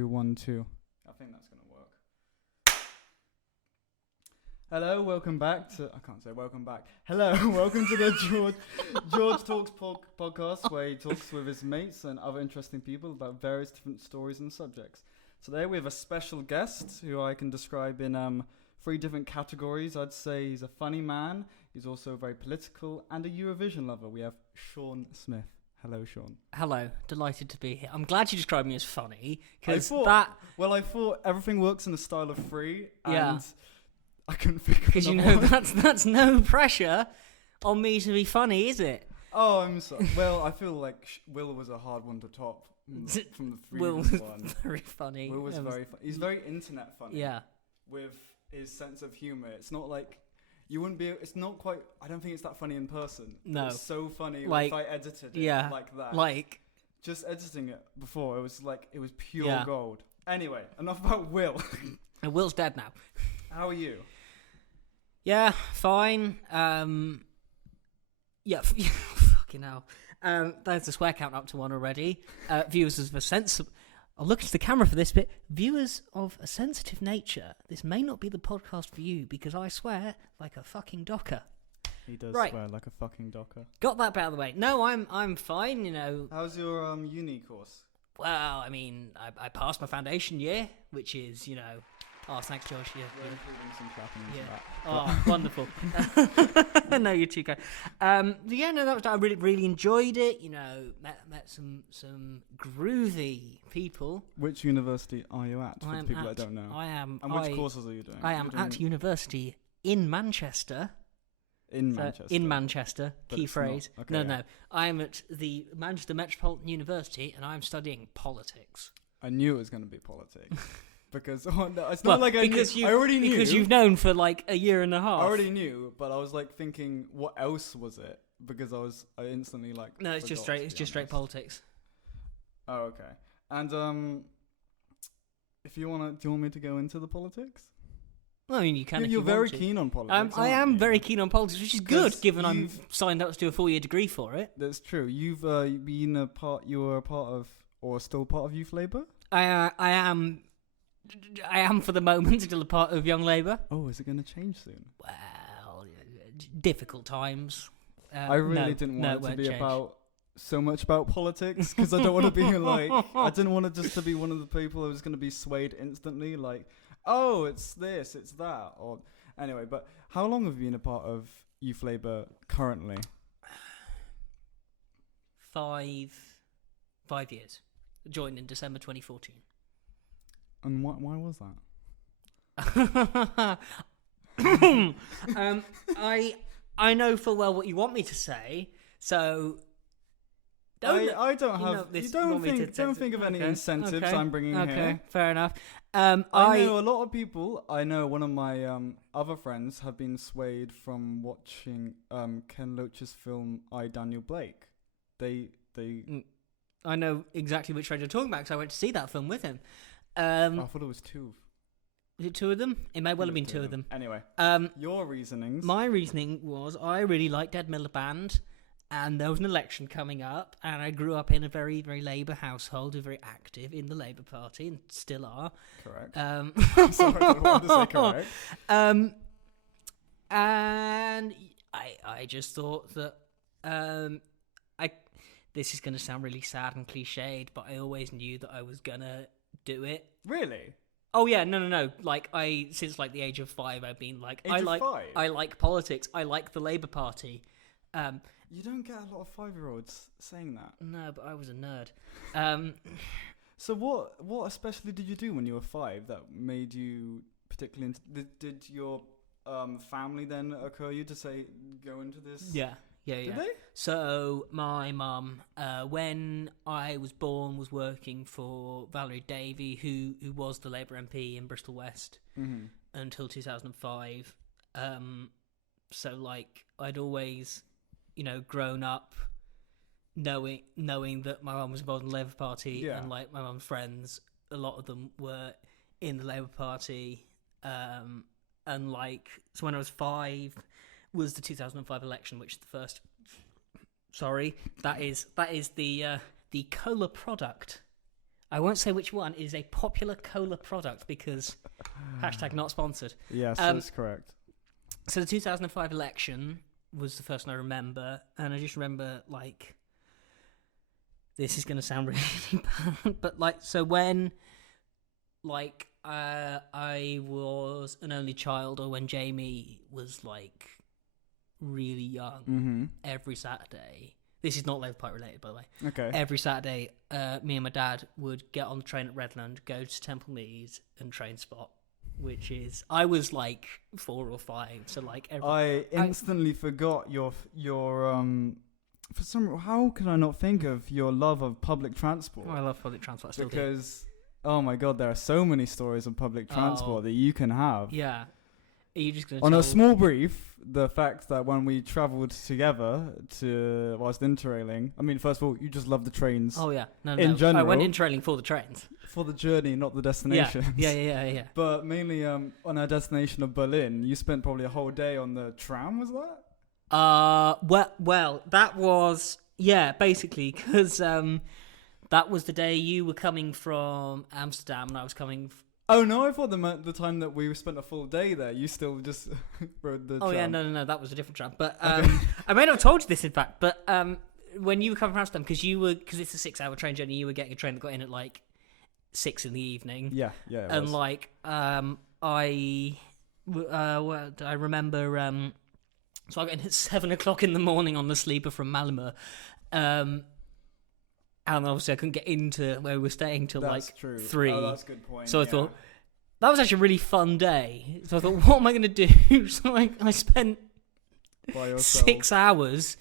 1, 2. I think that's gonna work. Hello, welcome back to. I can't say welcome back. Hello, welcome to the George Talks podcast, where he talks with his mates and other interesting people about various different stories and subjects. Today we have a special guest who I can describe in 3 different categories. I'd say he's a funny man. He's also very political and a Eurovision lover. We have Sean Smith. Hello, Sean. Hello, delighted to be here. I'm glad you described me as funny, because I thought everything works in a style of 3, and Yeah. I couldn't figure because you know one. that's no pressure on me to be funny, is it? Oh, I'm sorry. Well, I feel like Will was a hard one to top from the Will previous was one. very funny. Will was very funny. He's very internet funny. Yeah. With his sense of humor. It's not like you wouldn't be. It's not quite. I don't think it's that funny in person. No. It's so funny Like, if I edited it yeah, like that. Like, just editing it before, it was pure Yeah. gold. Anyway, enough about Will. Will's dead now. How are you? Yeah, fine. Fucking hell. There's the swear count up to 1 already. Viewers of a sensitive. I'll look into the camera for this bit. Viewers of a sensitive nature, this may not be the podcast for you because I swear like a fucking docker. He does Right. swear like a fucking docker. Got that bit out of the way. No, I'm fine. You know. How's your uni course? Well, I mean, I passed my foundation year, which is, you know. Oh, thanks, Josh. Yeah. We're including some clapping into Yeah. that. Oh, wonderful. No, you're too kind. Yeah, no, that was. I really enjoyed it. You know, met some groovy people. Which university are you at? For I the am people at- that don't know. I am. And which courses are you doing? I am You're at doing university in Manchester. in So, Manchester. In Manchester. But Key it's phrase. not. Okay, No, yeah. no. I am at the Manchester Metropolitan University, and I'm studying politics. I knew it was going to be politics. Because it's not Well, like I because knew. I already knew. Because you've known for like a year and a half. I already knew, but I was like thinking, what else was it? Because I instantly like. No, it's just forgot, straight. to It's be just straight honest. politics. Oh, okay. And if you want to, do you want me to go into the politics? Well, I mean, you can. If You're you very want to. keen on politics. I aren't am you? very keen on politics, which is good, Because given I'm you've- signed up to do a 4-year degree for it. That's true. You've been a part. You were a part of, or still part of Youth Labour. I am for the moment still a part of Young Labour. Oh, is it going to change soon? Well, difficult times. I really didn't want it to be about so much about politics because I don't want to be like I didn't want it just to be one of the people who was going to be swayed instantly. Like, oh, it's this, it's that, or anyway. But how long have you been a part of Youth Labour currently? 5 years. Joined in December 2014. And why was that? I know full well what you want me to say, so I don't you have. know this- You don't want me to don't think of any okay, incentives okay, I'm bringing okay, here. fair enough. I know a lot of people. I know one of my other friends have been swayed from watching Ken Loach's film I, Daniel Blake. They I know exactly which friend you're talking about because I went to see that film with him. I thought it was 2. Was it 2 of them? It may well have been 2 of them. Anyway, your reasonings. My reasoning was I really liked Ed Miliband, and there was an election coming up, and I grew up in a very, very Labour household, who were very active in the Labour Party, and still are. Correct. Sorry, I wanted to say correct. And I just thought that this is going to sound really sad and cliched, but I always knew that I was gonna do it. Really? Oh yeah, no. Like since like the age of 5, I've been like, Age of 5? I like politics. I like the Labour Party. You don't get a lot of 5-year-olds saying that. No, but I was a nerd. So what especially did you do when you were 5 that made you particularly? Did your family then occur you to say go into this? Yeah. Did they? So my mum, when I was born, was working for Valerie Davey, who was the Labour MP in Bristol West until 2005. So like I'd always, you know, grown up knowing that my mum was involved in the Labour Party, and like my mum's friends, a lot of them were in the Labour Party, and like so when I was 5. Was the 2005 election, which is the first. Sorry, that is the cola product. I won't say which one. It is a popular cola product because hashtag not sponsored. Yes, that's correct. So the 2005 election was the first one I remember, and I just remember, like, this is going to sound really bad, but, like, so when, like, I was an only child, or when Jamie was, like, really young, every Saturday, this is not Labour Party related, by the way. Okay. Every Saturday, me and my dad would get on the train at Redland, go to Temple Meads and Train Spot, which is, I was like 4 or 5, so like I instantly forgot your for some, how can I not think of your love of public transport? I love public transport, I still because oh my god, there are so many stories of public transport that you can have. Yeah. Are you just gonna on a small brief, the fact that when we travelled together to whilst interrailing, I mean, first of all, you just love the trains. Oh yeah, no. In general, I went interrailing for the trains. For the journey, not the destination. Yeah. But mainly on our destination of Berlin, you spent probably a whole day on the tram. Was that? Well, that was basically because that was the day you were coming from Amsterdam and I was coming. Oh no! I thought the time that we spent a full day there, you still just rode the tram. Oh yeah, no, that was a different tram. But I may not have told you this, in fact. But when you were coming from Amsterdam, because it's a 6-hour train journey, you were getting a train that got in at like 6 in the evening. Yeah. And was. Like I remember. So I got in at 7 o'clock in the morning on the sleeper from Malmö. And obviously I couldn't get into where we were staying till that's like true. 3. Oh, that's a good point. So I thought, that was actually a really fun day. So I thought, what am I going to do? So I spent 6 hours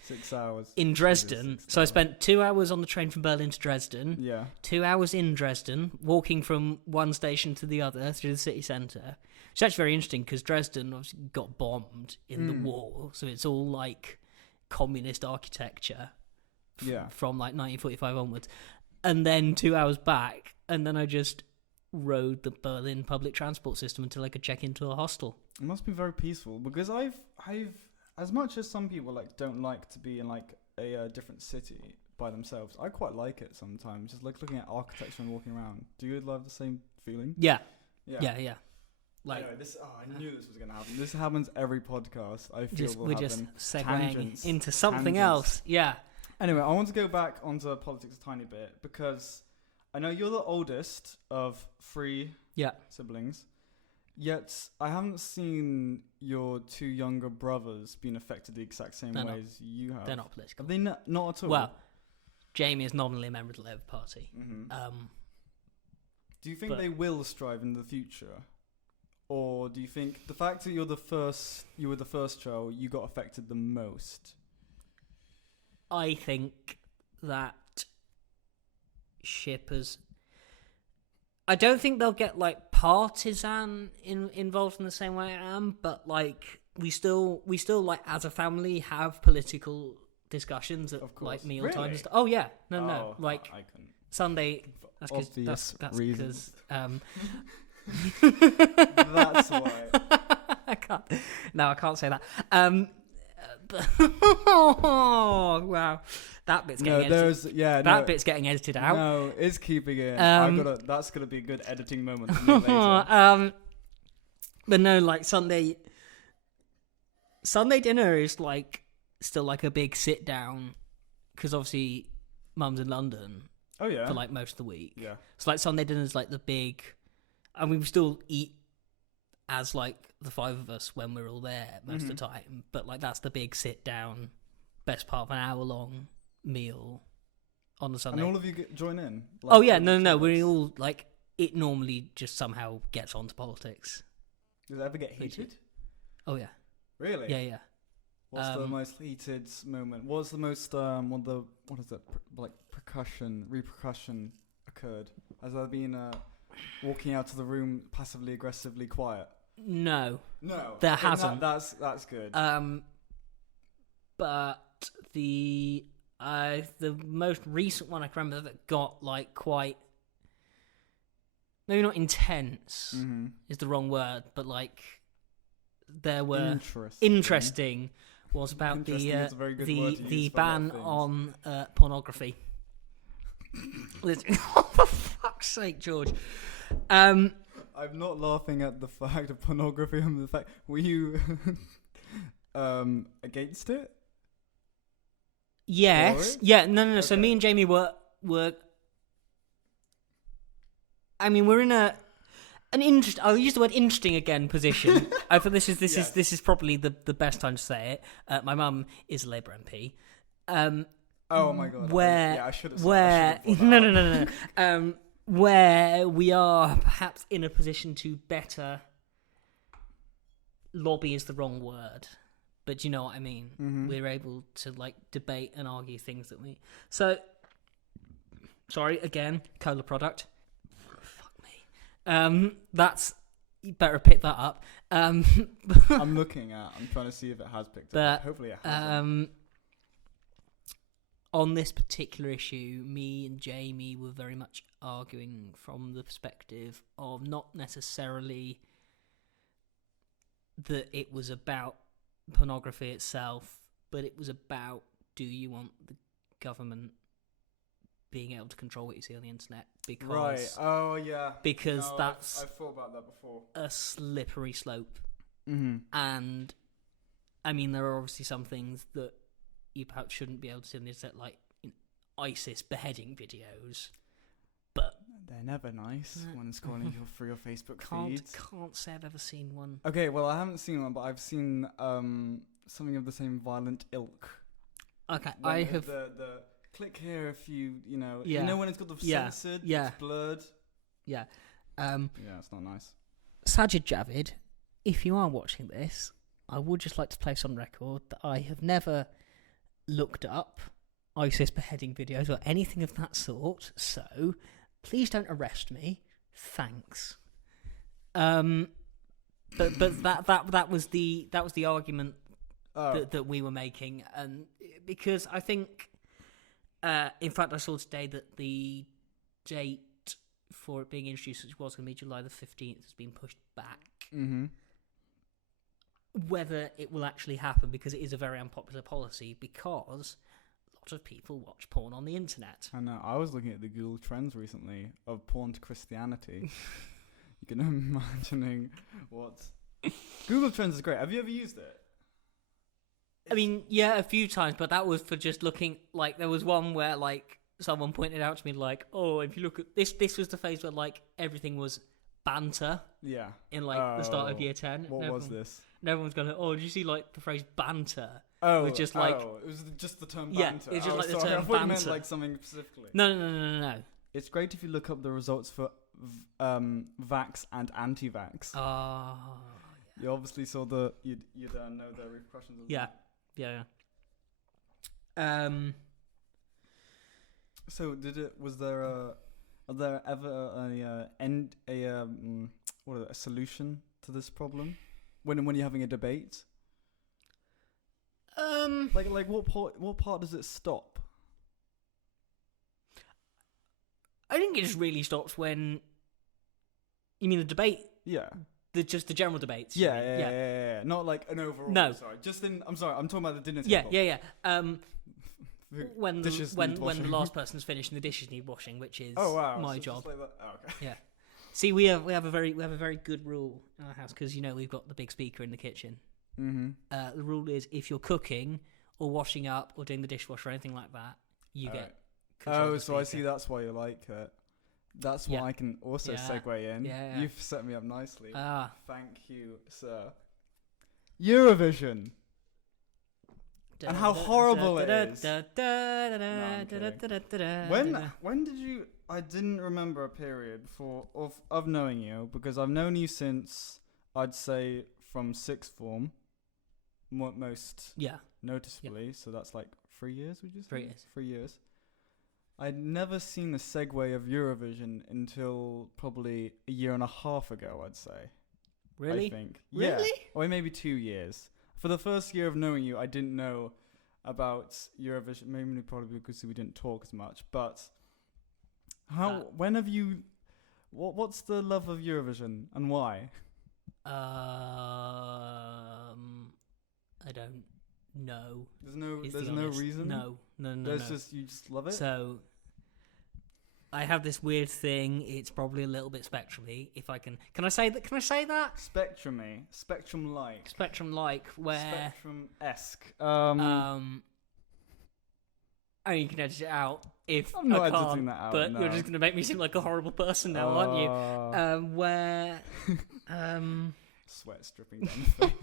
in Dresden. So I spent 2 hours on the train from Berlin to Dresden. Yeah. 2 hours in Dresden, walking from one station to the other through the city centre. It's actually very interesting because Dresden obviously got bombed in the war. So it's all like communist architecture. From like 1945 onwards, and then 2 hours back, and then I just rode the Berlin public transport system until I could check into a hostel. It must be very peaceful because I've as much as some people like don't like to be in like a different city by themselves, I quite like it sometimes. Just like looking at architecture and walking around. Do you love the same feeling? Yeah. Like anyway, I knew this was going to happen. This happens every podcast. I feel we're just segueing tangents, into something else. Yeah. Anyway, I want to go back onto politics a tiny bit because I know you're the oldest of 3 siblings, yet I haven't seen your 2 younger brothers being affected the exact same way as you have. They're not political. Are they not at all? Well, Jamie is nominally a member of the Labour Party. Do you think they will strive in the future? Or do you think the fact that you were the first child, you got affected the most? I think that shippers. I don't think they'll get like partisan involved in the same way I am, but like we still like as a family have political discussions at like meal times. Oh yeah, no, like I couldn't. Sunday. That's reasons. Because that's why. I can't say that. Oh wow, that bit's getting edited. That bit's getting edited out. No, it's keeping it. That's gonna be a good editing moment for me later. But no, like Sunday dinner is like still like a big sit down because obviously Mum's in London. Oh yeah, for like most of the week. Yeah, so like Sunday dinner is like the big, and we still eat as like the 5 of us when we're all there most of the time, but like that's the big sit down, best part of an hour long meal on the Sunday. And all of you join in? Like, oh yeah, no, we're all like, it normally just somehow gets onto politics. Does it ever get heated? Oh yeah. Really? Yeah. What's the most heated moment? What's the most what is it? Like repercussion occurred? Has there been walking out of the room passively aggressively quiet? No, there hasn't. That's good. But the most recent one I can remember that got like quite, maybe not intense is the wrong word, but like there were interesting was about the ban on pornography. fuck's sake, George. I'm not laughing at the fact of pornography. I'm the fact. Were you against it? Yes. For it? Yeah. No. Okay. So me and Jamie were. I mean, we're in an interest. I'll use the word "interesting" again. Position. I thought this is probably the best time to say it. My mum is a Labour MP. Oh my god. I should have. No. Where we are perhaps in a position to better lobby is the wrong word, but you know what I mean. Mm-hmm. We're able to like debate and argue things that we. So, sorry again, cola product. Fuck me. That's you better pick that up. I'm looking at. I'm trying to see if it has picked up. Hopefully it has. On this particular issue, me and Jamie were very much arguing from the perspective of not necessarily that it was about pornography itself, but it was about, do you want the government being able to control what you see on the internet? Because right. Oh yeah. Because that's I've thought about that before. a slippery slope. Mm-hmm. And I mean, there are obviously some things that you perhaps shouldn't be able to see on the internet, like ISIS beheading videos. But they're never nice when scrolling through your Facebook feeds. Can't say I've ever seen one. Okay, well I haven't seen one, but I've seen something of the same violent ilk. Okay, When I have. the click here if you know Yeah. you know when it's got the censored, it's blurred. Yeah. Yeah, it's not nice. Sajid Javid, if you are watching this, I would just like to place on record that I have never looked up ISIS beheading videos or anything of that sort, so please don't arrest me. Thanks. But that was the argument that we were making, and because I think, in fact, I saw today that the date for it being introduced, which was going to be July the 15th, has been pushed back. Mm-hmm. Whether it will actually happen, because it is a very unpopular policy, because a lot of people watch porn on the internet. I know. I was looking at the Google Trends recently of porn to Christianity. You can imagining what Google Trends is great. Have you ever used it? I mean, yeah, a few times, but that was for just looking. Like, there was one where like someone pointed out to me, like, oh, if you look at this was the phase where like everything was banter. Yeah. In like the start of year 10. What was this? And everyone's going, oh, did you see like the phrase banter? Oh, which is like, it was just the term yeah, banter. it's just like the sorry, term I thought you banter. meant like something specifically. No. It's great if you look up the results for vax and anti-vax. Oh, You obviously saw you'd know the repercussions of yeah. that. Yeah. So was there ever a solution to this problem when you're having a debate? Like what part does it stop? I think it just really stops when. You mean the debate? Yeah. Just the general debates. Yeah. Not like an overall. No. Sorry. I'm sorry. I'm talking about the dinner table. Yeah. When Dishes when need the washing. last person's finished and the dishes need washing, which is my job. Just like that? Oh, okay. Yeah. See, we have a very good rule in our house, because you know we've got the big speaker in the kitchen. Mm-hmm. The rule is, if you're cooking or washing up or doing the dishwasher or anything like that, you get. Control of the So I speaker. see. That's why you like it. That's why I can also segue in. Yeah. You've set me up nicely. Ah. Thank you, sir. Eurovision. And how horrible it is. When did you? I didn't remember a period of knowing you, because I've known you since, I'd say, from sixth form, most noticeably. Yeah. So that's like 3 years. Would you say? 3 years. 3 years. I'd never seen the segue of Eurovision until probably a year and a half ago, I'd say. Really? I think. Really? Yeah. Or maybe 2 years. For the first year of knowing you, I didn't know about Eurovision. Maybe probably because we didn't talk as much. But when have you? What's the love of Eurovision and why? I don't know. There's no reason. No. There's just, you just love it. So I have this weird thing. It's probably a little bit spectrum-y. If I can I say that? Can I say that? Spectrum-y, spectrum-like, Spectrum-like, where spectrum-esque. Oh, you can edit it out if I'm not I can't, editing that out. but no. you're just going to make me seem like a horrible person now, aren't you? Where, Sweat dripping down the face.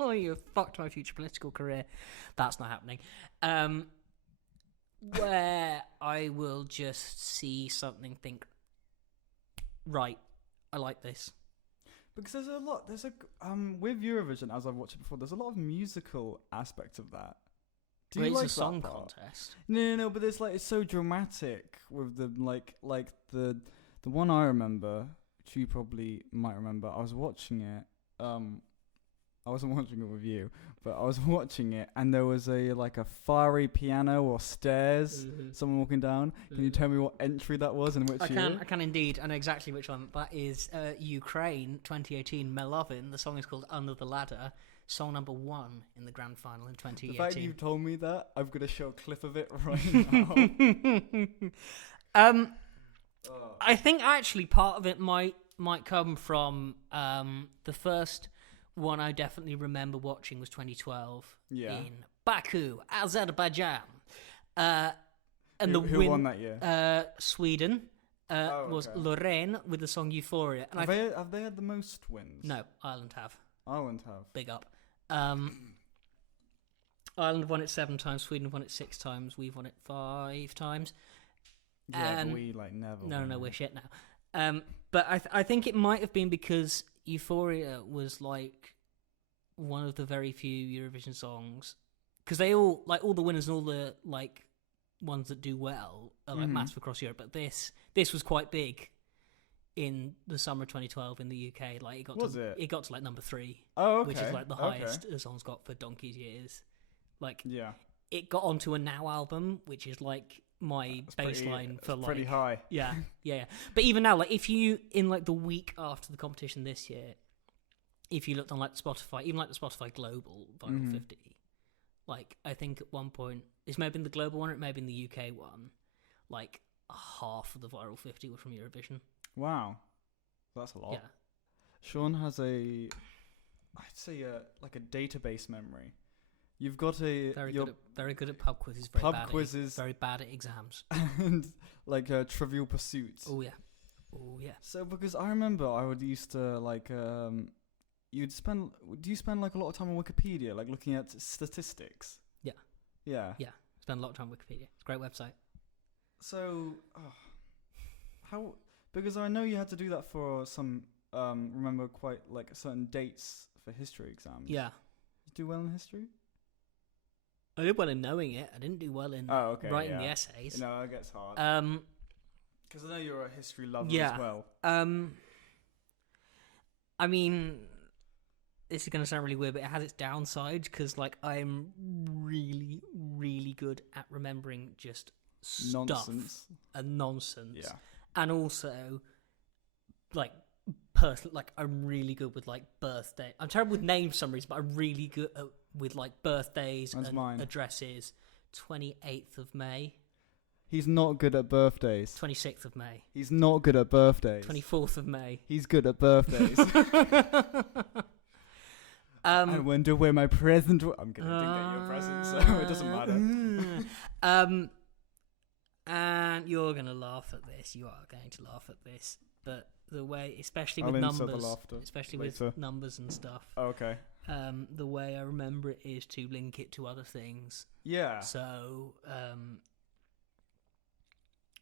oh, you fucked my future political career. That's not happening. Where I will just see something, think, right, I like this. Because there's with Eurovision, as I've watched it before, there's a lot of musical aspects of that. Do you It's like a song that part? contest. No, but it's so dramatic with the the one I remember, which you probably might remember. I was watching it. I wasn't watching it with you, but I was watching it, and there was a fiery piano or stairs. Mm-hmm. Someone walking down. Can you tell me what entry that was and which year? I can indeed. I know exactly which one. That is Ukraine 2018 Melovin. The song is called Under the Ladder. Song number 1 in the grand final in 2018. The fact you told me that, I'm going to show a clip of it right now. I think actually part of it might come from the first one I definitely remember watching was 2012 in Baku, Azerbaijan. And who won that year? Sweden was Lorraine with the song Euphoria. And have they had the most wins? No, Ireland have. Ireland have. Big up. Ireland won it 7 times, Sweden won it 6 times, we've won it 5 times. Yeah, but we never. No, we're shit now. But I think it might have been because Euphoria was one of the very few Eurovision songs, because they all all the winners and all the ones that do well are massive across Europe. But this was quite big in the summer of 2012 in the UK. It got to number 3. Oh, okay. Which is the highest a song's got for donkey's years. Yeah. It got onto a Now album, which is my baseline for pretty high. Yeah. But even now, if you in the week after the competition this year, if you looked on Spotify, even the Spotify Global Viral 50, I think at one point it's maybe in the global one, or it may have been the UK one, half of the Viral 50 were from Eurovision. Wow, that's a lot. Yeah. Sean has I'd say a database memory. You've got very good at pub quizzes. Very bad at exams. And Trivial Pursuits. Oh yeah. So because I remember I would used to do you spend a lot of time on Wikipedia, looking at statistics? Yeah. Yeah. Yeah. Spend a lot of time on Wikipedia. It's a great website. So, how? Because I know you had to do that for some. Remember quite certain dates for history exams. Yeah. Did you do well in history? I did well in knowing it. I didn't do well in writing the essays. No, it gets hard. Because I know you're a history lover as well. I mean, this is going to sound really weird, but it has its downsides because, I'm really, really good at remembering just stuff and nonsense. Yeah. And also, I'm really good with birthday. I'm terrible with name summaries, but I'm really good with birthdays and addresses. 28th of May. He's not good at birthdays. 26th of May. He's not good at birthdays. 24th of May. He's good at birthdays. I wonder where my present. I'm kidding. I didn't get you a present, so it doesn't matter. And you're gonna laugh at this. You are going to laugh at this, but the way, especially I'll with insert numbers, the laughter especially later. with numbers and stuff. Oh, okay. The way I remember it is to link it to other things. Yeah. So,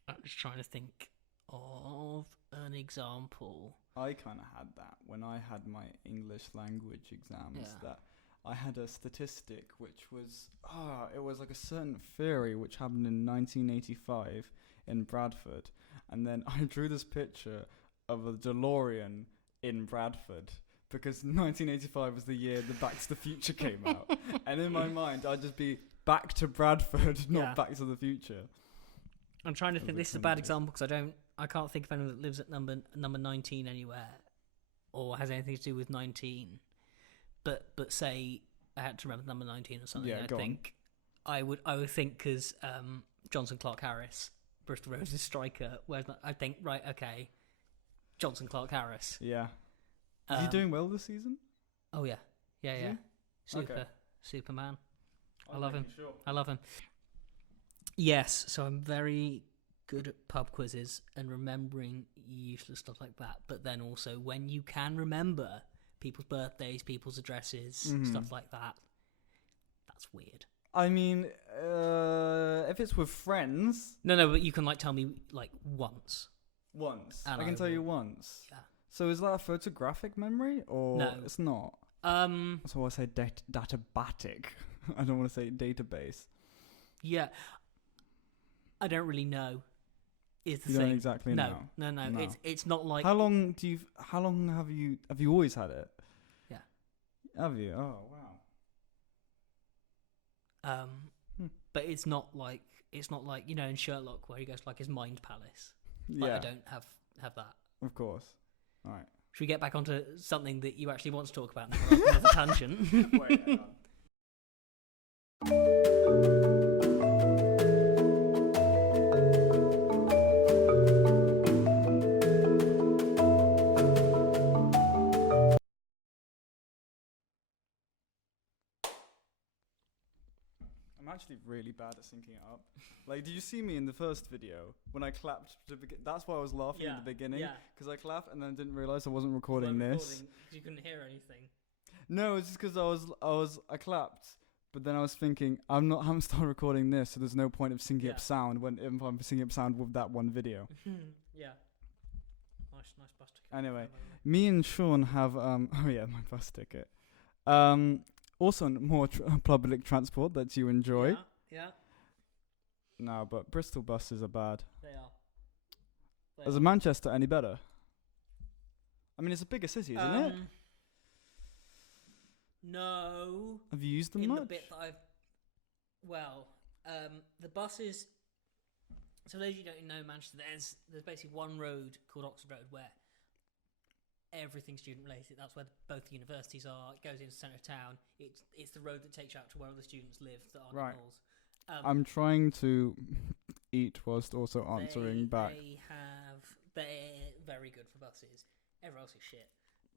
I'm just trying to think of an example. I kind of had that when I had my English language exams. Yeah. That I had a statistic which was it was a certain theory which happened in 1985 in Bradford, and then I drew this picture of a DeLorean in Bradford because 1985 was the year the Back to the Future came out, and in my mind I'd just be Back to Bradford, not Back to the Future. I'm trying to think. This is a bad example because I can't think of anyone that lives at number 19 anywhere, or has anything to do with 19. But say I had to remember number 19 or something. I would think because Johnson Clark Harris Bristol Rovers striker. Whereas I think, right, okay, Johnson Clark Harris. Yeah. Is he doing well this season? Oh yeah, Is he? super, Okay. Superman. I love him. Sure. I love him. Yes, so I'm very good at pub quizzes and remembering useless stuff like that. But then also, when you can remember people's birthdays, people's addresses, stuff like that, that's weird. I mean, if it's with friends... No, but you can tell me once. Once. And I can tell you once. Yeah. So is that a photographic memory or No. it's not? That's why I say databatic. I don't want to say database. Yeah. I don't really know. Is the You thing. don't exactly know. No. It's not like How long have you always had it? Yeah. Have you? Oh wow. But it's not like in Sherlock where he goes to his mind palace. Yeah. I don't have that. Of course. All right. Should we get back onto something that you actually want to talk about now, rather than a tangent? Wait, hang on. I'm actually really bad at syncing it up. Did you see me in the first video when I clapped to begin? That's why I was laughing in the beginning. Yeah. Because I clapped and then didn't realize I wasn't recording this. Because you couldn't hear anything. No, it's just because I clapped, but then I was thinking I haven't started recording this, so there's no point of syncing up sound if I'm syncing up sound with that one video. Yeah. Nice bus ticket. Anyway, me and Sean have my bus ticket. Also more public transport that you enjoy. Yeah. No, but Bristol buses are bad. They are. Is Manchester any better? I mean, it's a bigger city, isn't it? No. Have you used them in much? the bit that the buses. So those you don't know, Manchester, there's basically one road called Oxford Road where everything's student related. That's where both the universities are. It goes into the centre of town. It's the road that takes you out to where all the students live that aren't in halls. I'm trying to eat whilst also answering back. They're very good for buses. Everywhere else is shit.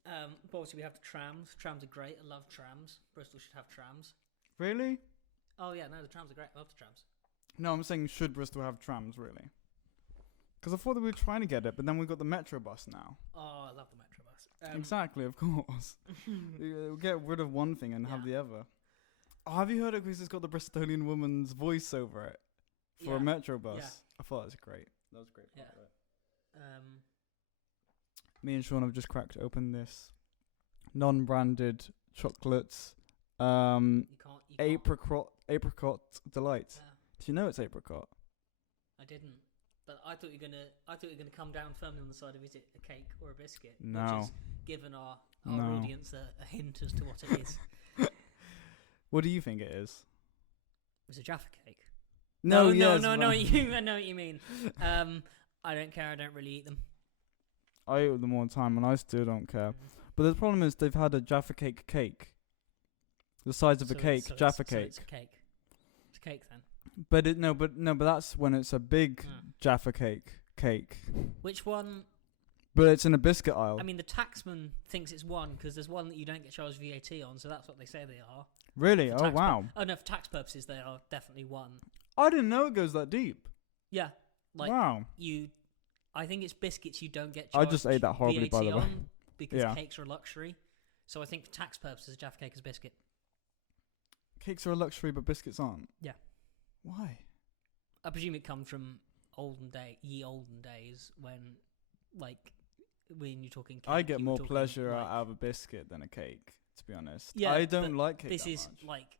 But obviously we have the trams. Trams are great. I love trams. Bristol should have trams. Really? Oh yeah, no, the trams are great. I love the trams. No, I'm saying should Bristol have trams, really? Because I thought that we were trying to get it, but then we've got the Metro bus now. Oh, I love the Metro bus. Exactly, of course. We'll get rid of one thing and have the other. Oh, have you heard it because it's got the Bristolian woman's voice over it for a Metro bus? Yeah. I thought it was great. That was great. Yeah. Me and Sean have just cracked open this non-branded chocolates. Apricot delight. Yeah. Do you know it's apricot? I didn't, but I thought you were gonna come down firmly on the side of is it a cake or a biscuit? No. Which is given our audience a hint as to what it is. What do you think it is? It's a Jaffa cake. No. I know what you mean. I don't care. I don't really eat them. I eat them all the time, and I still don't care. But the problem is they've had a Jaffa cake. The size of a cake, Jaffa cake. It's a cake. It's a cake then. But that's when it's a big Jaffa cake. Which one? But it's in a biscuit aisle. I mean, the taxman thinks it's one because there's one that you don't get charged VAT on, so that's what they say they are. Really? Oh wow. Oh no, for tax purposes they are definitely one. I didn't know it goes that deep. Yeah. Wow. I think it's biscuits you don't get charged I just ate that horribly, VAT by the way. on because cakes are a luxury. So I think for tax purposes, Jaffa cake is a biscuit. Cakes are a luxury, but biscuits aren't. Yeah. Why? I presume it comes from olden days when you're talking cake. I get more pleasure out of a biscuit than a cake, to be honest. Yeah, I don't like cake this that is much.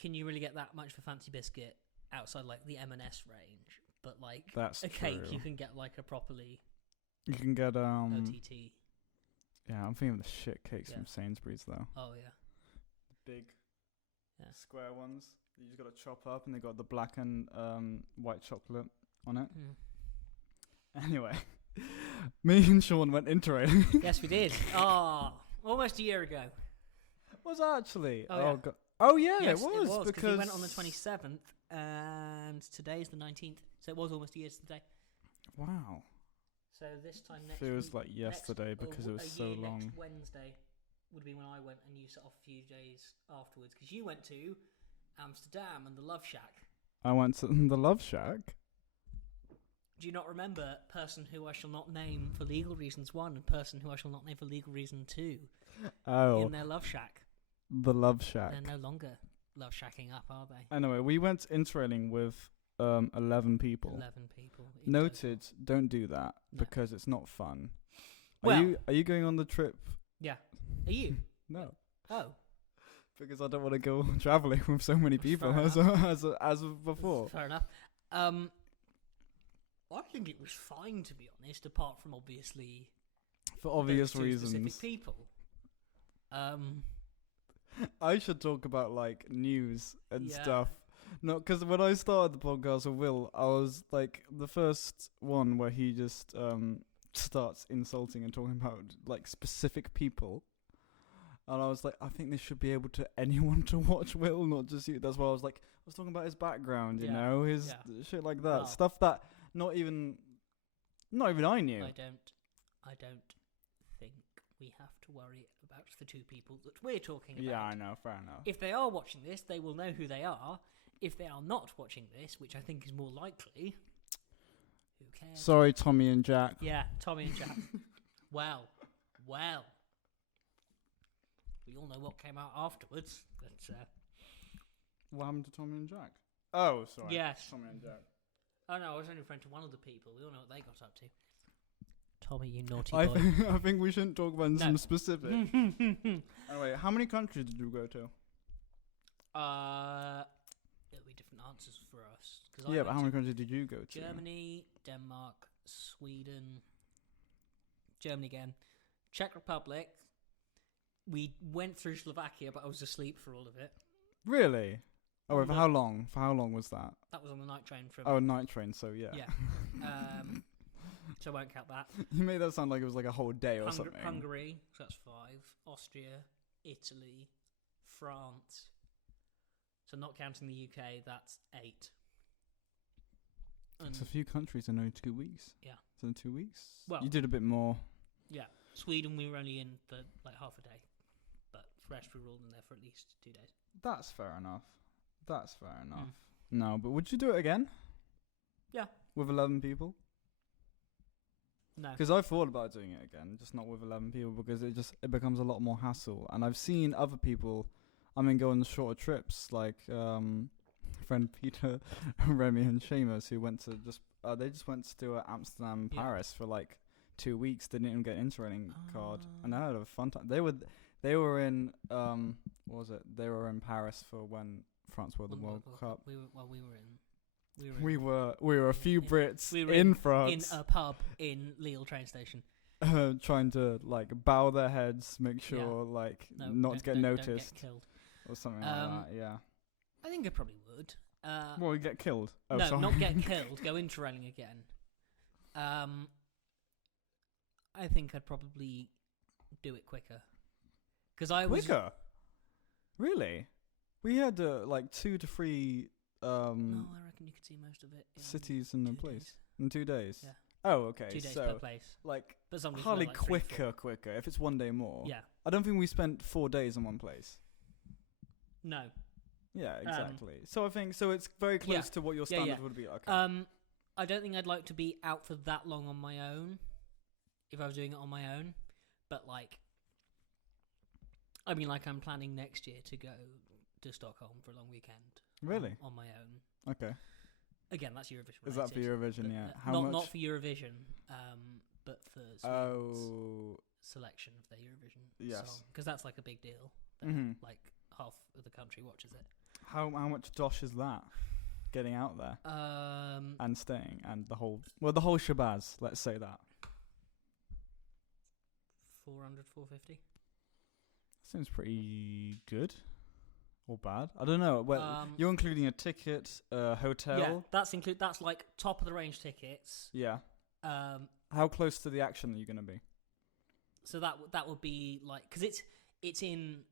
Can you really get that much for fancy biscuit outside the M&S range? But that's a cake, true. you can get a properly. You can get OTT. Yeah, I'm thinking of the shit cakes from Sainsbury's though. Oh yeah. Big. Square ones. You just got to chop up, and they got the black and white chocolate on it. Anyway, me and Sean went interrailing. Yes, we did. Oh, almost a year ago. Was that actually? Oh, oh yeah, yes, it was because we went on the 27th, and today's the 19th. So it was almost a year to the day. Wow. So this time next Feels week, like yesterday because it was so long. Next Wednesday would be when I went, and you set off a few days afterwards because you went to Amsterdam and the Love Shack. I went to the Love Shack. Do you not remember person who I shall not name for legal reasons 1 and person who I shall not name for legal reason 2 in their Love Shack? The Love Shack. They're no longer Love Shacking up, are they? Anyway, we went interrailing with 11 people. 11 people. Noted, don't do that No. because it's not fun. Well, are you going on the trip? Yeah. Are you? No. Oh. Because I don't want to go travelling with so many people as of before. Fair enough. I think it was fine, to be honest, apart from obviously For obvious those two reasons. specific people. I should talk about like news and Yeah. stuff. No, because when I started the podcast with Will, I was like the first one where he just starts insulting and talking about like specific people. And I was like, I think this should be able to anyone to watch Will, not just you. That's why I was like, I was talking about his background, you know, his shit like that, Well, stuff that not even I knew. I don't think we have to worry about the two people that we're talking about. Yeah, I know, fair enough. If they are watching this, they will know who they are. If they are not watching this, which I think is more likely, who cares? Sorry, Tommy and Jack. Yeah, Tommy and Jack. well. We all know what came out afterwards. But, What happened to Tommy and Jack? Oh, sorry. yes. Tommy and Jack. Oh no, I was only referring to one of the people. We all know what they got up to. Tommy, you naughty I boy. I think we shouldn't talk about some specific. Anyway, how many countries did you go to? It'll be different answers for us. Yeah, but how many countries did you go to? Germany, Denmark, Sweden, Germany again, Czech Republic. We went through Slovakia, but I was asleep for all of it. Really? Oh, wait, for how long? For how long was that? That was on the night train from. Oh, night train. So yeah. Yeah. So I won't count that. You made that sound like it was like a whole day or something. Hungary, so that's 5. Austria, Italy, France. So not counting the UK, that's 8. It's a few countries in only 2 weeks. Yeah. So in 2 weeks? Well, you did a bit more. Yeah. Sweden, we were only in for like half a day. But the rest we were all in there for at least 2 days. That's fair enough. No, but would you do it again? Yeah. With 11 people? No. Because I thought about doing it again, just not with 11 people, because it becomes a lot more hassle. And I've seen other people, go on shorter trips, like friend Peter, Remy, and Seamus, who went to they just went to Amsterdam, Paris for like 2 weeks. They didn't even get an interrailing card, and I had a fun time. They were in what was it? They were in Paris for when France won the World Cup. We were a few Brits in France in a pub in Lille train station, trying to like bow their heads, make sure not to get noticed, don't get killed, or something like that. Yeah, I think I probably would. Well, we get killed. Oh, no, sorry. not get killed. Go interrailing again. I think I'd probably do it quicker. Because I was quicker. Really? We had like 2 to 3 no, I reckon you could see most of it in cities in the place days. in 2 days. Yeah. Oh, okay. 2 days so per place. like But some hardly like 3, 4. quicker. If it's 1 day more. Yeah. I don't think we spent 4 days in one place. No. Yeah, exactly. So I think it's very close to what your standard would be. Okay. I don't think I'd like to be out for that long on my own. If I was doing it on my own, but I'm planning next year to go to Stockholm for a long weekend. Really? On my own. Okay. Again, that's Eurovision related. Is that for Eurovision? Yeah. How not much? not for Eurovision, but for Sweden's selection of their Eurovision song, because that's like a big deal. Like half of the country watches it. How much dosh is that? Getting out there and staying and the whole shabazz. Let's say that. 400, 450. Seems pretty good or bad. I don't know. Well, you're including a ticket, hotel. Yeah, that's like top of the range tickets. Yeah. How close to the action are you going to be? So that would be like, because it's in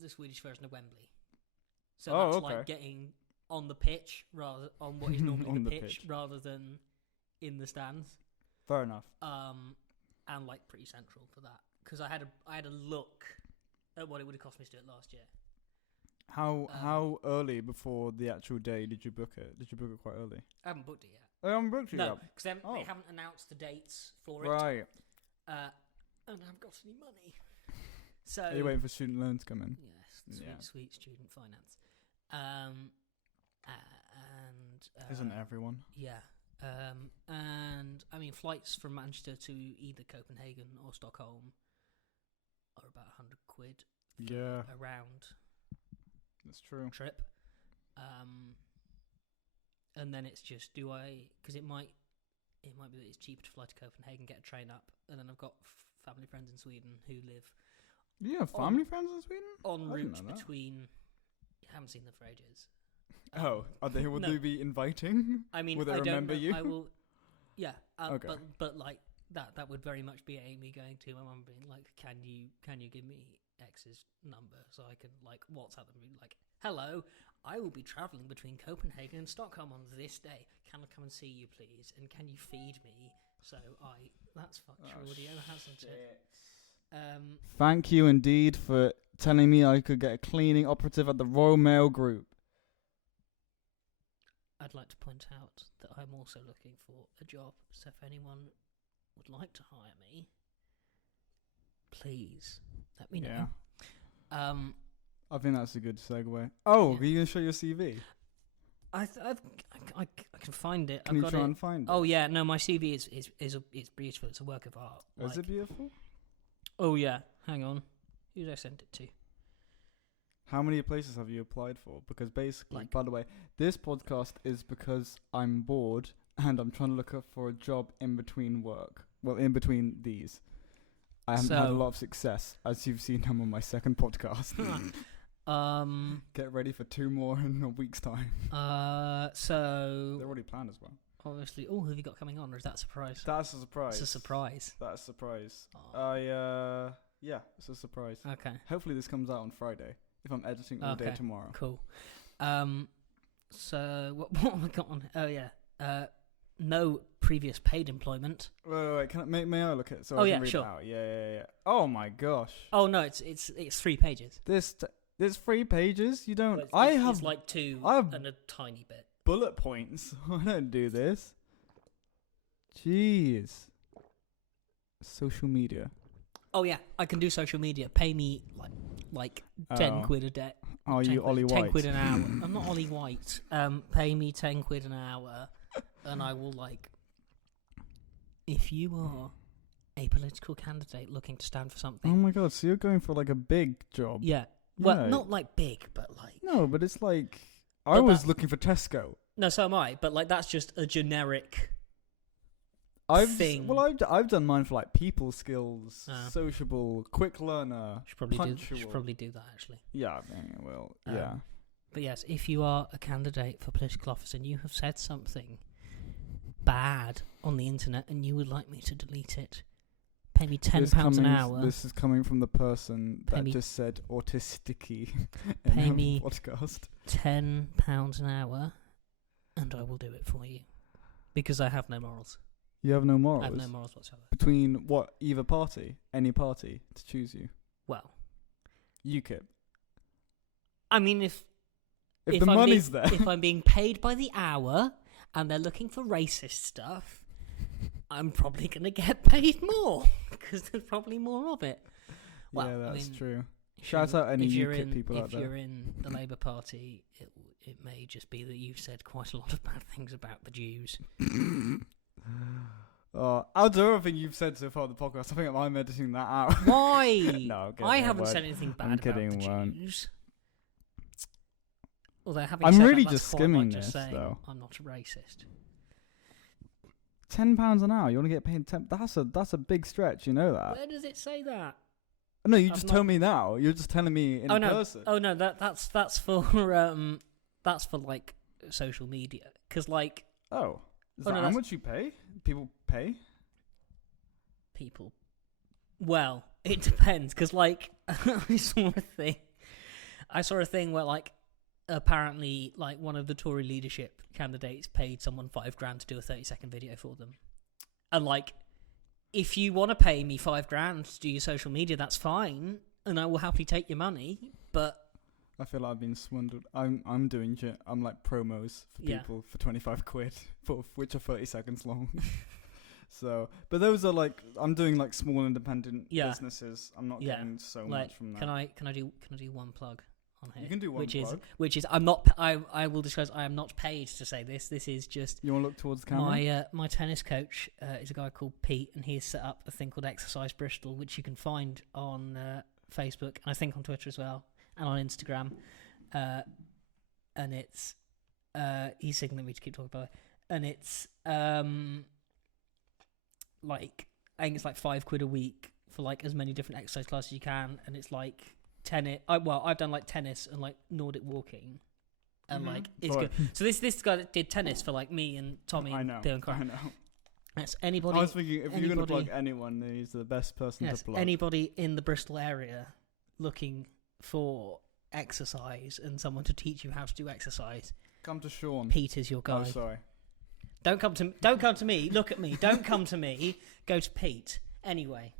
the Swedish version of Wembley. So that's like getting on the pitch rather on what is normally On the the pitch pitch. rather than in the stands. Fair enough. And like pretty central for that because I had a look at what it would have cost me to do it last year. How early before the actual day did you book it? Did you book it quite early? I haven't booked it yet. I haven't booked it No, yet. because they haven't announced the dates for it. Right. And I haven't got any money. So Are you waiting for student loans to come in? Yes, Yeah. sweet student finance. And Isn't everyone? Yeah. And I mean, flights from Manchester to either Copenhagen or Stockholm are about £100 Yeah, a round that's true. trip. And then it's just because it might be that it's cheaper to fly to Copenhagen, get a train up, and then I've got family friends in Sweden who live You have family friends in Sweden? on I didn't routes know that. between. I haven't seen them for ages. Oh, are they? Will no. they be inviting? I mean, will they I remember don't know, you? I will. Yeah. Okay. But like that would very much be Amy going to my mum being like, can you give me X's number so I can like WhatsApp them and be like, hello, I will be travelling between Copenhagen and Stockholm on this day. Can I come and see you, please? And can you feed me? So that's fucked your audio, hasn't it? Thank you indeed for telling me I could get a cleaning operative at the Royal Mail Group. I'd like to point out that I'm also looking for a job, so if anyone would like to hire me, please let me know. Yeah. I think that's a good segue. Oh, Yeah. are you going to show your CV? I can find it. Can I've you got try it. and find it? Oh yeah, no, my CV is it's beautiful. It's a work of art. Is it beautiful? Oh yeah, hang on. Who did I send it to? How many places have you applied for? Because basically, Like- by the way, this podcast is because I'm bored and I'm trying to look up for a job in between work. Well, in between these. I haven't had a So- lot of success, as you've seen. I'm on my second podcast. Get ready for 2 more in a week's time. So They're already planned as well. obviously, who have you got coming on, or is that a surprise? That's a surprise. It's a surprise. That's a surprise. Oh. Yeah, it's a surprise. Okay, Hopefully this comes out on Friday, if I'm editing all day Okay. tomorrow. cool. So what have I got on? Oh yeah. No previous paid employment. Wait, can I, may I look at it so Oh, I yeah, can read sure. it out? Yeah. Oh my gosh. Oh no, it's 3 pages. There's 3 pages? You don't... Well, I it's have like 2 I have- and a tiny bit. bullet points. I don't do this. Jeez. Social media. Oh yeah, I can do social media. Pay me like Oh. 10 quid a day. Are 10 you quid- Ollie 10 White? quid an hour. I'm not Ollie White. Pay me 10 quid an hour, and I will if you are a political candidate looking to stand for Oh something. my god, so you're going for like a big job. Yeah. Well, Yeah. not like big, but like No, but it's like... I But was that- looking for Tesco. no. So am I. But like that's just a generic. Thing. Well, I've done mine for like people skills, Ah. sociable, quick learner, Should probably punctual. do that actually. Yeah, I mean, well, Um, yeah. But yes, if you are a candidate for political office and you have said something bad on the internet and you would like me to delete it, pay me £10 an hour. This is coming from the person Pay that me- just said autisticy Pay in me- our podcast. £10 an hour, and I will do it for you because I have no morals. You have no morals. I have no morals whatsoever. Between what? Either party? Any party to choose you? Well, UKIP. I mean, if If the I'm money's being, there. if I'm being paid by the hour and they're looking for racist stuff, I'm probably going to get paid more because there's probably more of it. Well, yeah, I that's mean, true. if Shout you're- out any if you're UKIP in- people out If there. you're in the Labour Party, it may just be that you've said quite a lot of bad things about the Jews. Out of everything you've said so far on the podcast, I think I'm editing that out. Why? No, I'm kidding, I I haven't won't. said anything bad I'm about kidding, the won't. Jews. Although having I'm said really that, that's just quite like skimming just this, saying though. I'm not a racist. £10 an hour. You want to get paid 10? That's a big stretch. You know that. Where does it say that? No, you I've just not- tell me now. You're just telling me in Oh no! person. Oh no! That's for that's for like social media because like Oh, is Oh, that no, how that's- much you pay? People pay? people. Well, it depends because like I saw a thing where like apparently, like, one of the Tory leadership candidates paid someone $5,000 to do a 30-second video for them. And, like, if you want to pay me $5,000 to do your social media, that's fine, and I will happily take your money. But I feel like I've been swindled. I'm doing shit. I'm like promos for people for 25 quid, which are 30 seconds long. So, but those are like, I'm doing like small independent businesses. I'm not getting so much from that. Can I do one plug on here? You can do one plug. Which is I will disclose I am not paid to say this. This is just, you want to look towards the camera? My tennis coach is a guy called Pete, and he has set up a thing called Exercise Bristol, which you can find on Facebook, and I think on Twitter as well, and on Instagram. And it's he's signaling me to keep talking about it, and it's like, I think it's like £5 a week for like as many different exercise classes you can, and it's like tennis. I've done like tennis and like Nordic walking, and like it's good. So this guy that did tennis for like me and Tommy and Bill and Connor. I know. That's anybody. I was thinking if you're gonna plug anyone, then he's the best person to plug. Anybody in the Bristol area looking for exercise and someone to teach you how to do exercise, come to Sean. Pete is your guy. Oh, sorry. Don't come to me. Look at me. Don't come to me. Go to Pete. Anyway.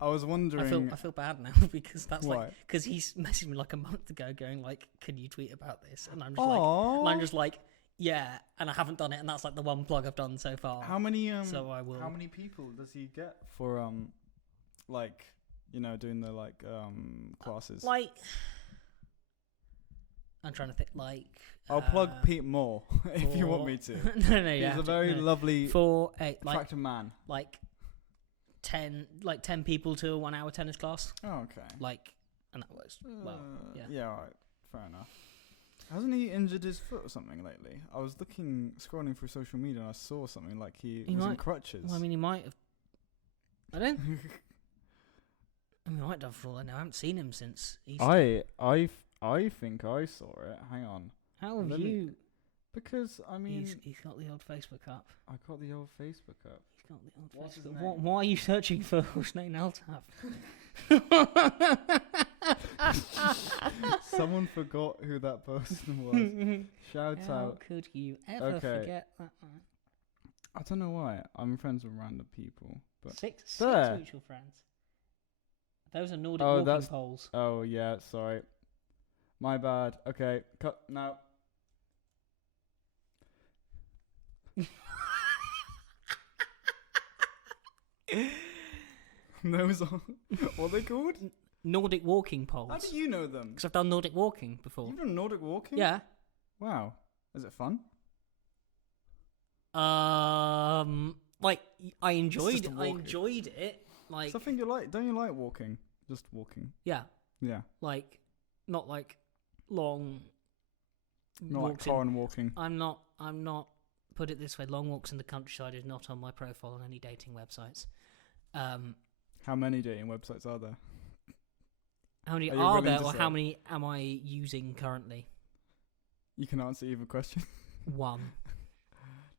I was wondering. I feel bad now because that's because he's messaged me like a month ago, going like, "Can you tweet about this?" And I'm just like, yeah. And I haven't done it, and that's like the one plug I've done so far. How many? So I will. How many people does he get for like, you know, doing the like classes? Like, I'm trying to think. Like, I'll plug Pete more if you want me to. no, he's a very lovely, attractive man. Like 10 people to a 1 hour tennis class. Oh, okay. Like, and that works well. Yeah. Yeah. All right. Fair enough. Hasn't he injured his foot or something lately? I was scrolling through social media, and I saw something like he was in crutches. Well, I mean, he might have. I don't. I mean, I might have for all I know. I haven't seen him since Easter. I think I saw it. Hang on. How have you? Because I mean, he's got the old Facebook up. I got the old Facebook up. He's got the old Facebook. Why are you searching for Hussein Altaf? Someone forgot who that person was. Shout out. How could you ever forget that man? I don't know why. I'm friends with random people, but six mutual friends. Those are Nordic walking poles. Oh yeah, sorry. My bad. Okay, cut now. Those are what are they called? Nordic walking poles. How do you know them? Because I've done Nordic walking before. You've done Nordic walking? Yeah. Wow. Is it fun? Like I enjoyed it. Like something you like? Don't you like walking? Just walking. Yeah. Yeah. Like, not like long. Not like foreign walking. I'm not. Put it this way: long walks in the countryside is not on my profile on any dating websites. How many dating websites are there? How many are there, or how many am I using currently? You can answer either question. One.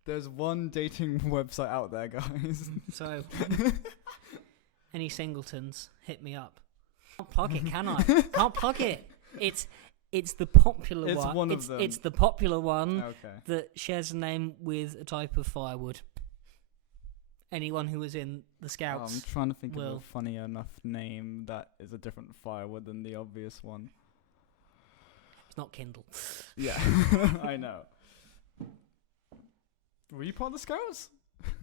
There's one dating website out there, guys. So, any singletons, hit me up. Can't plug it, can I? Can't plug it. It's the popular one. It's one of them. It's the popular one okay. that shares a name with a type of firewood. Anyone who was in the Scouts. I'm trying to think of a funny enough name that is a different firewood than the obvious one. It's not Kindle. Yeah, I know. Were you part of the Scouts?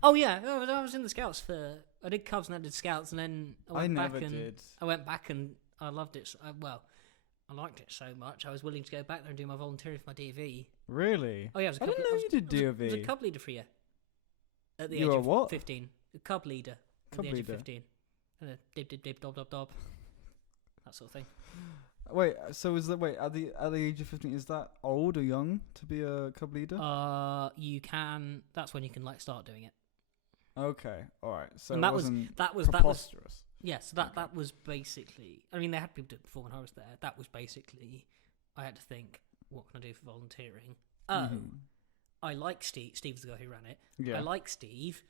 Oh yeah, I was in the Scouts I did Cubs and I did Scouts, and then I went back and I loved it. I liked it so much. I was willing to go back there and do my volunteering for my DV. Really? Oh yeah, I didn't know you did DV. I was a Cub leader for a year. At the age of what? 15. A Cub leader. At the age of 15. And dib, dob. That sort of thing. Wait, so is that at the age of 15, is that old or young to be a Cub leader? You can. That's when you can start doing it. Okay, all right. So and that was preposterous. Yes, that was basically. I mean, they had people do it before when I was there. That was basically. I had to think, what can I do for volunteering? I like Steve. Steve's the guy who ran it. Yeah. I like Steve.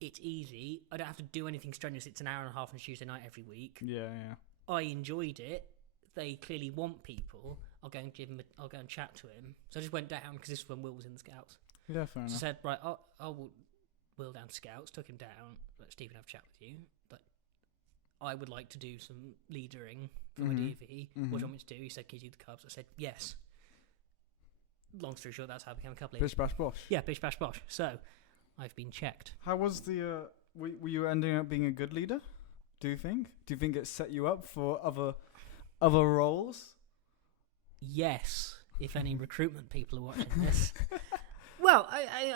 It's easy. I don't have to do anything strenuous. It's an hour and a half on a Tuesday night every week. Yeah. I enjoyed it. they clearly want people, I'll go and I'll go and chat to him. So I just went down because this was when Will was in the Scouts. Yeah, fair So I enough. said, right, I'll Will down to Scouts, took him down, let Stephen have a chat with you. But I would like to do some leadering for my DV. What do you want me to do? He said, can you do the Cubs? I said, yes. Long story short, that's how I became a Cub leader. Bish bash bosh. Yeah, bish bash bosh. So, I've been checked. How was the? Were you ending up being a good leader? Do you think? Do you think it set you up for other roles? Yes, if any recruitment people are watching this. Well,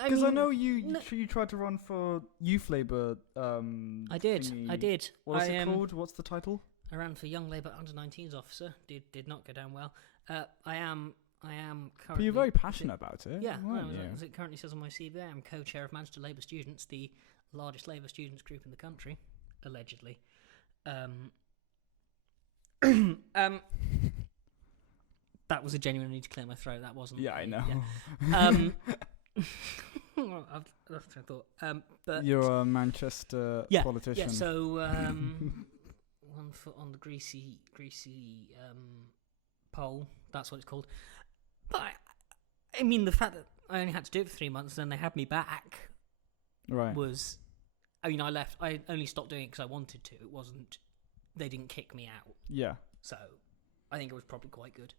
Because I mean, know you tried to run for youth Labour. I did. thingy. What's it called? What's the title? I ran for Young Labour Under-19s officer. Did not go down well. I am currently. But you're very passionate about it. Yeah, weren't you? as it currently says on my CV, I am co-chair of Manchester Labour Students, the largest Labour students group in the country, allegedly. That was a genuine need to clear my throat. That wasn't. Yeah, I know. Yeah. That's what I thought. But You're a Manchester politician. yeah. So one foot on the greasy pole. That's what it's called. But I mean, the fact that I only had to do it for 3 months, and then they had me back, Right. was. I mean, I left. I only stopped doing it because I wanted to. It wasn't. They didn't kick me out. Yeah. So I think it was probably quite good.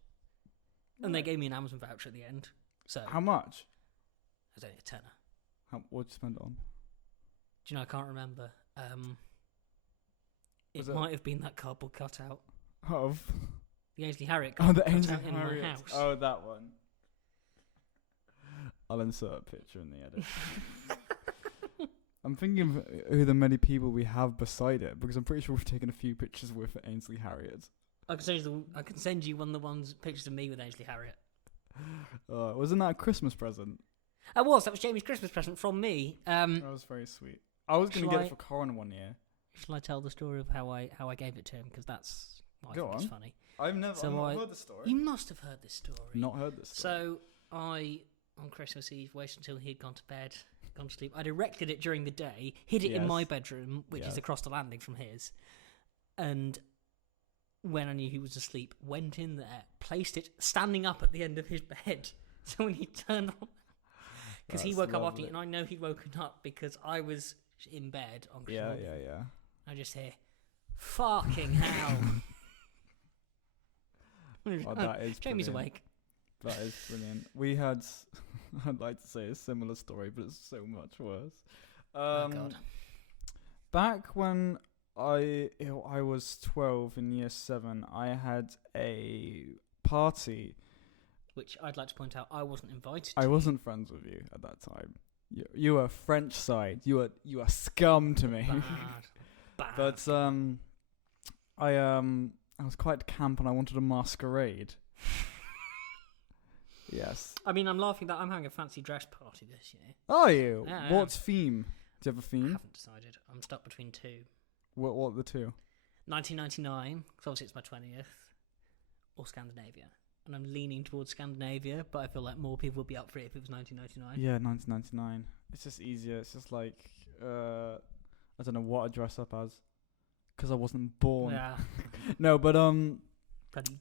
And they gave me an Amazon voucher at the end. So How much? it was only a tenner. What'd you spend it on? Do you know? I can't remember. It Was it- might have been that cardboard cutout, Of? the Ainsley Harriet Oh, cardboard the Ainsley cutout in my Harriet. house. Oh, that one. I'll insert a picture in the edit. I'm thinking of who the many people we have beside it, because I'm pretty sure we've taken a few pictures with Ainsley Harriet. I can send you one of the ones pictures of me with Ainsley Harriet. Wasn't that a Christmas present? That was Jamie's Christmas present from me. That was very sweet. I was going to Shall get I- it for Corin one year. Shall I tell the story of how I gave it to him? Because that's what I Go think is on. funny. I've not So heard the story. You must have heard this story. Not heard this story. So I, on Christmas Eve, waited until he'd gone to bed, gone to sleep. I'd erected it during the day, hid it in Yes. my bedroom, which Yes. is across the landing from his, and when I knew he was asleep, went in there, placed it standing up at the end of his bed. So when he turned on, because he That's woke up after lovely. it, and I know he'd woken up because I was in bed on Yeah, Christmas. yeah. I just hear, "Fucking hell!" Oh, that is Jamie's brilliant. awake. That is brilliant. We had, I'd like to say a similar story, but it's so much worse. Oh God. Back when I was 12 in year 7, I had a party. Which I'd like to point out, I wasn't invited. I to. wasn't friends with you at that time. You were French side. You were scum to me. Bad. But I was quite camp and I wanted a masquerade. Yes. I mean, I'm laughing that I'm having a fancy dress party this year. Are you? Yeah, What theme? Do you have a I theme? haven't decided. I'm stuck between two. What are the two? 1999, because obviously it's my 20th, or Scandinavia. And I'm leaning towards Scandinavia, but I feel like more people would be up for it if it was 1999. Yeah, 1999. It's just easier. It's just like, I don't know what I dress up as, because I wasn't born. Yeah. No, but Bloody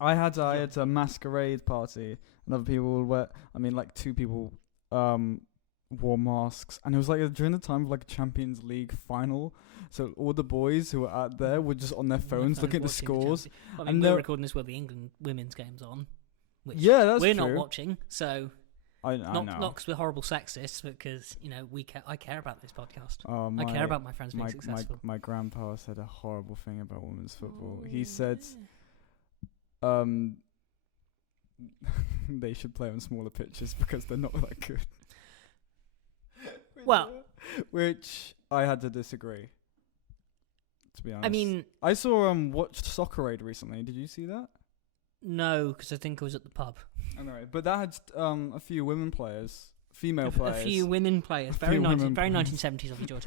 I had a masquerade party, and other people were. I mean, like 2 people wore masks, and it was like during the time of like a Champions League final. So all the boys who were out there were just on their phones looking at the watching scores. Champions League. I mean, and we're they're- recording this while the England women's game's on. Which Yeah, that's we're true. not watching, so I not know. because we're horrible sexists, but because I care about this podcast. Oh, I care about my friends being my successful. my grandpa said a horrible thing about women's football. He Oh, said yeah. they should play on smaller pitches because they're not that good. Well, which I had to disagree. To be honest, I mean, I saw watched Soccer Aid recently. Did you see that? no, because I think I was at the pub. Anyway, but that had a few women players, female players, A few women players, A very few women very players. 1970s of you, George.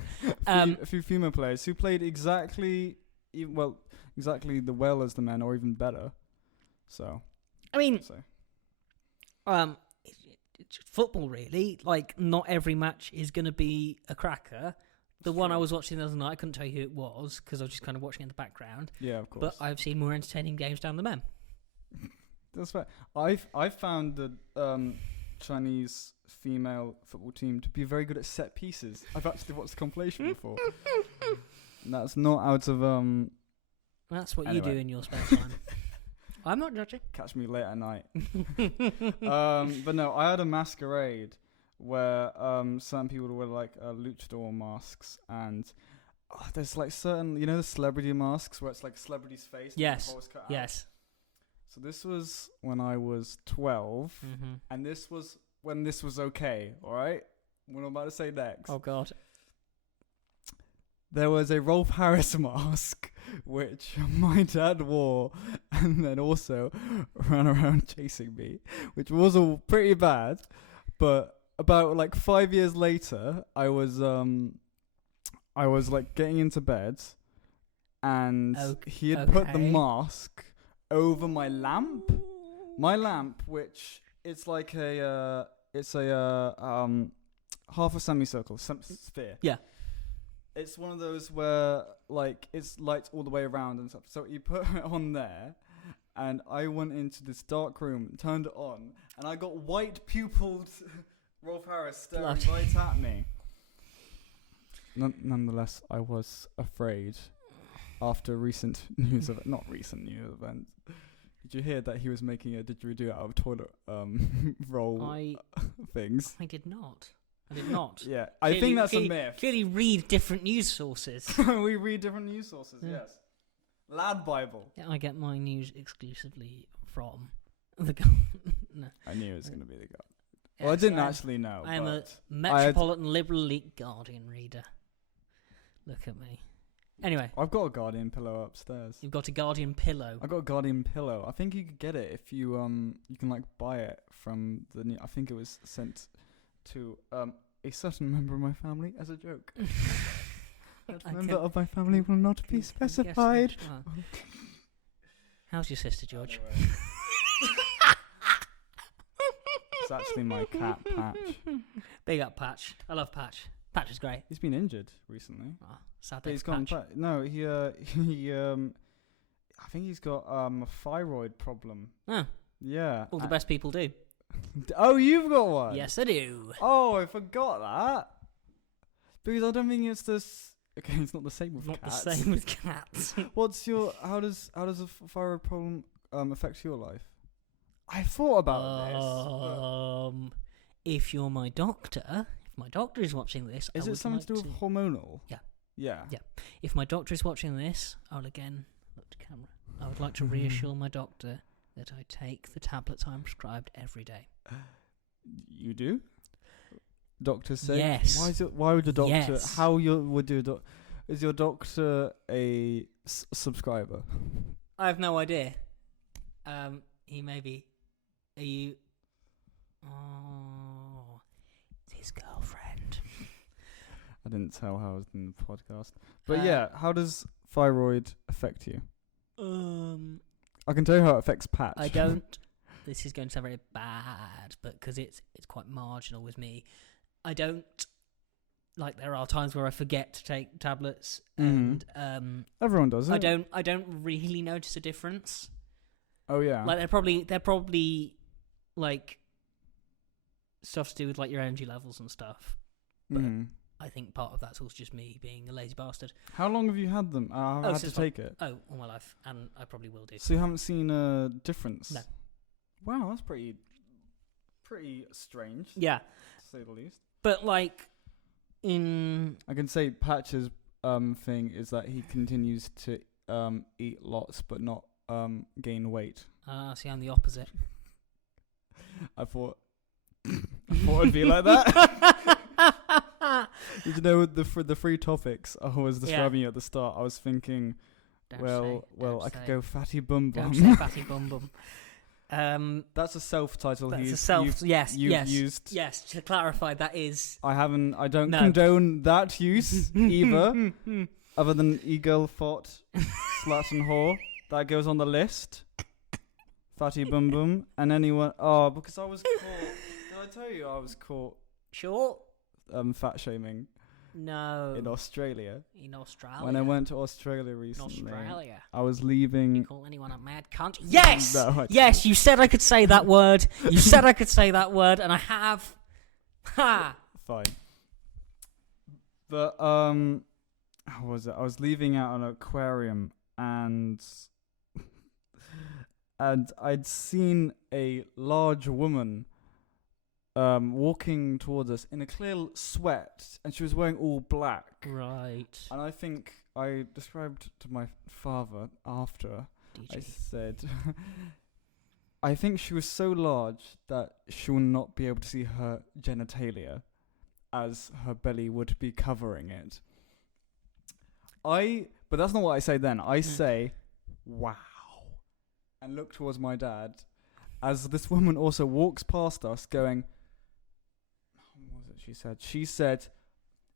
a few female players who played exactly the well as the men, or even better. So, I mean, so. it's football really. Like, not every match is going to be a cracker. The one I was watching the other night, I couldn't tell you who it was because I was just kind of watching in the background. Yeah, of course. But I've seen more entertaining games down the men. That's right. I've found the Chinese female football team to be very good at set pieces. I've actually watched the compilation before. And that's not out of That's what Anyway. you do in your spare time. I'm not judging. catch me late at night. But no, I had a masquerade where certain people would wear like luchador masks, and there's like certain, you know, the celebrity masks where it's like a celebrity's face. And Yes. the hole's cut out? Yes. So this was when I was 12, Mm-hmm. and this was when this was okay. All right, what I'm about to say next. Oh God. There was a Rolf Harris mask, which my dad wore, and then also ran around chasing me, which was all pretty bad. But about like 5 years later, I was like getting into bed, and he had put the Okay. mask over my lamp. My lamp, which it's like a half a semicircle, sphere. Yeah. It's one of those where like it's lights all the way around and stuff. So you put it on there, and I went into this dark room, turned it on, and I got white pupiled Rolf Harris staring Bloody. right at me. Nonetheless, I was afraid after recent news of not recent news events. Did you hear that he was making a didgeridoo out of toilet roll things? I did not. I did not. Yeah, I think that's a Clearly- myth. Clearly read different news sources. We read different news sources, Yeah. yes. Lad Bible. Yeah, I get my news exclusively from the no. I knew it was going to be the guy. Yes, Well, I didn't actually know. I am a but Metropolitan Liberal League Guardian reader. Look at me. Anyway, I've got a Guardian pillow upstairs. you've got a Guardian pillow. I got a Guardian pillow. I think you could get it if you you can like buy it from the new. I think it was sent to a certain member of my family as a joke. That I member can- of my family will not be guess specified. which one. How's your sister, George? Anyway. It's actually my cat Patch. Big up, Patch. I love Patch. Patch is great. He's been injured recently. Oh, sad But day he's for gone Patch. back. No, he I think he's got a thyroid problem. Oh, Yeah. all the best people do. Oh, you've got one. Yes, I do. Oh, I forgot that. Because I don't think it's this. Okay, it's not the same with Not cats. the same with cats. What's your? How does a thyroid problem affect your life? I thought about this. If you're my doctor, if my doctor is watching this, Is it something to do with hormonal? Yeah. Yeah. Yeah. If my doctor is watching this, I'll again look to camera. I would like to reassure my doctor that I take the tablets I'm prescribed every day. You do? Doctors say Yes. Why would the doctor? Yes. How would do? Is your doctor a subscriber? I have no idea. He may be. Are you? Oh, it's his girlfriend. I didn't tell how I was in the podcast, but Uh, yeah, how does thyroid affect you? I can tell you how it affects Patch. I don't. This is going to sound very bad, but because it's quite marginal with me, I don't. Like there are times where I forget to take tablets, and Everyone does it. I don't really notice a difference. Oh yeah. Like they're probably like stuff to do with like your energy levels and stuff. But I think part of that's also just me being a lazy bastard. How long have you had them? I had to since take it. Oh, all my life, and I probably will do. So you haven't seen a difference? No. Wow, that's pretty strange, Yeah, to say the least. but like in I can say Patch's thing is that he continues to eat lots but not gain weight. see, I'm the opposite. I thought it'd be like that. Did you know with the three topics I was describing you at the start? I was thinking, Don't I say. could go fatty bum Don't bum. say fatty bum bum. That's a self-title. That's you've, a self. You've, yes, you've yes, used. yes. To clarify, that is. I don't No. condone that use either. Other than e-girl, fought, slut and whore. That goes on the list. Fatty bum bum. And anyone... Oh, because I was caught... Did I tell you I was caught Sure. fat shaming? No. In Australia. In Australia. When I went to Australia recently. In Australia. I was leaving. You call anyone a mad cunt? Yes! No, yes, you said I could say that word. You said I could say that word, and I have. Ha! Fine. But, how was it? I was leaving out an aquarium and I'd seen a large woman walking towards us in a clear sweat, and she was wearing all black. Right. And I think I described to my father after, I said, I think she was so large that she will not be able to see her genitalia, as her belly would be covering it. But that's not what I say then. I say, wow, and look towards my dad, as this woman also walks past us going, what was it she said? She said,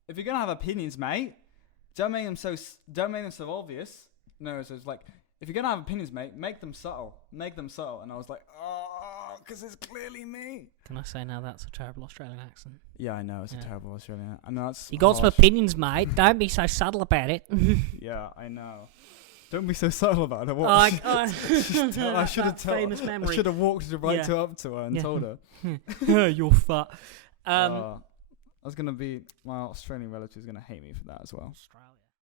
if you're going to have opinions, mate, don't make them so obvious. No, so it's like, if you're going to have opinions, mate, make them subtle. Make them subtle. And I was like, oh, because it's clearly me. Can I say now that's a terrible Australian accent? Yeah, I know. It's a terrible Australian accent. I know that's You got some opinions, mate. Don't be so subtle about it. Yeah, I know. Don't be so subtle about it. What? I should have told. Famous memory. I should have walked up to her and told her. You're fat. I was gonna be. My Australian relative's gonna hate me for that as well. Australia.